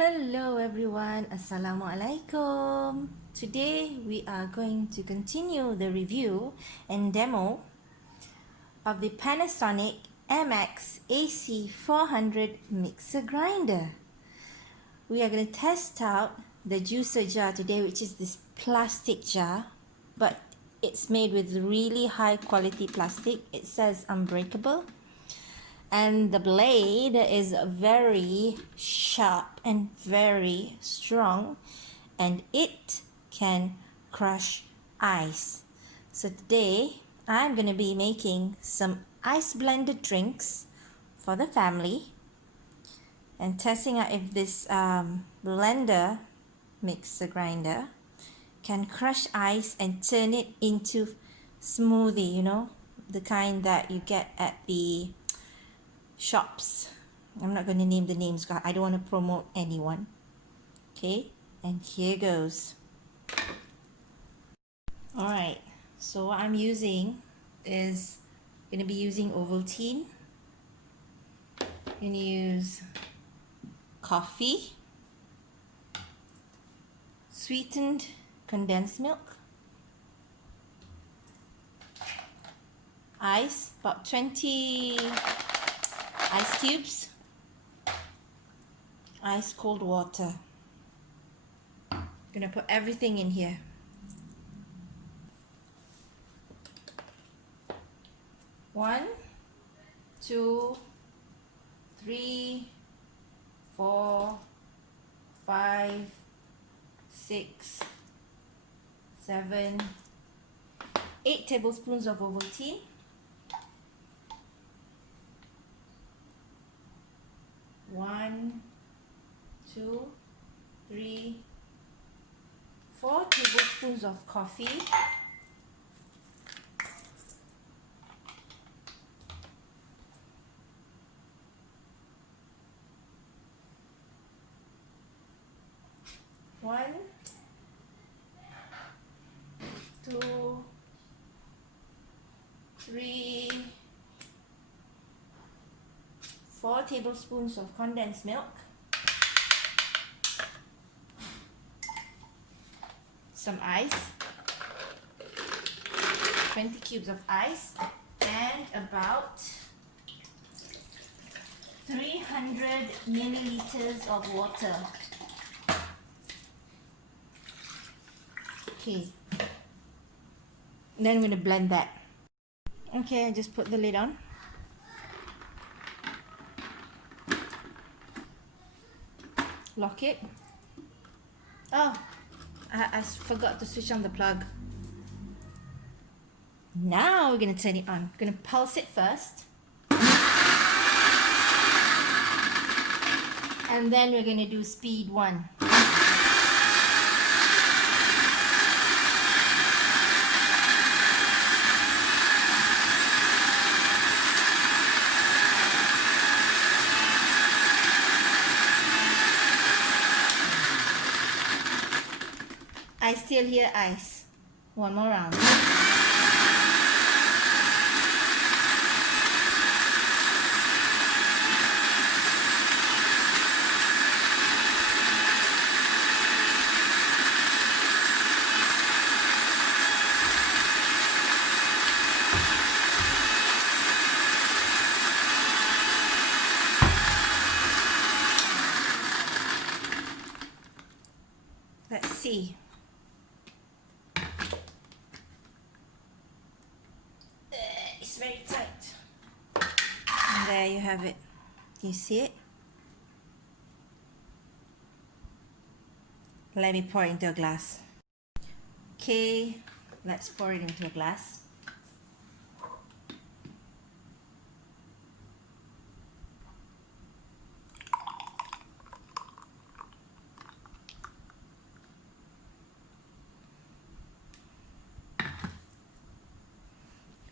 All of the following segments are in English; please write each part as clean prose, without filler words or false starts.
Hello everyone, Assalamualaikum. Today we are going to continue the review and demo of the Panasonic MX-AC400 mixer grinder. We are going to test out the juicer jar today, which is this plastic jar, but it's made with really high quality plastic. It says unbreakable. And the blade is very sharp and very strong, and it can crush ice. So today I'm going to be making some ice blended drinks for the family and testing out if this blender mixer grinder can crush ice and turn it into smoothie, you know, the kind that you get at the shops. I'm not going to name the names because I don't want to promote anyone. Okay, and here goes. Alright, so what I'm using is going to be using Ovaltine. I'm going to use coffee, sweetened condensed milk, ice, about 20 ice cubes, ice cold water. I'm gonna put everything in here. One, two, three, 4, 5, 6, 7, 8 tablespoons of Ovaltine. 1, 2, 3, 4 tablespoons of coffee. One, 2, 3, 4 tablespoons of condensed milk, some ice, 20 cubes of ice, and about 300 milliliters of water. Okay, then I'm going to blend that. Okay, I just put the lid on. Lock it. Oh, I forgot to switch on the plug. Now we're going to turn it on. I'm going to pulse it first. And then we're going to do speed 1. I still hear ice. One more round. Let's see. It's very tight. And there you have it. Can you see it? Let me pour it into a glass. Okay, let's pour it into a glass.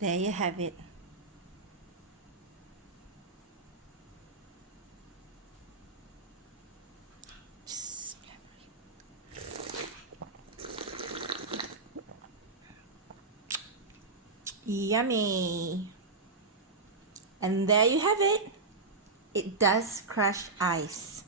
There you have it. Yummy. And there you have it. It does crush ice.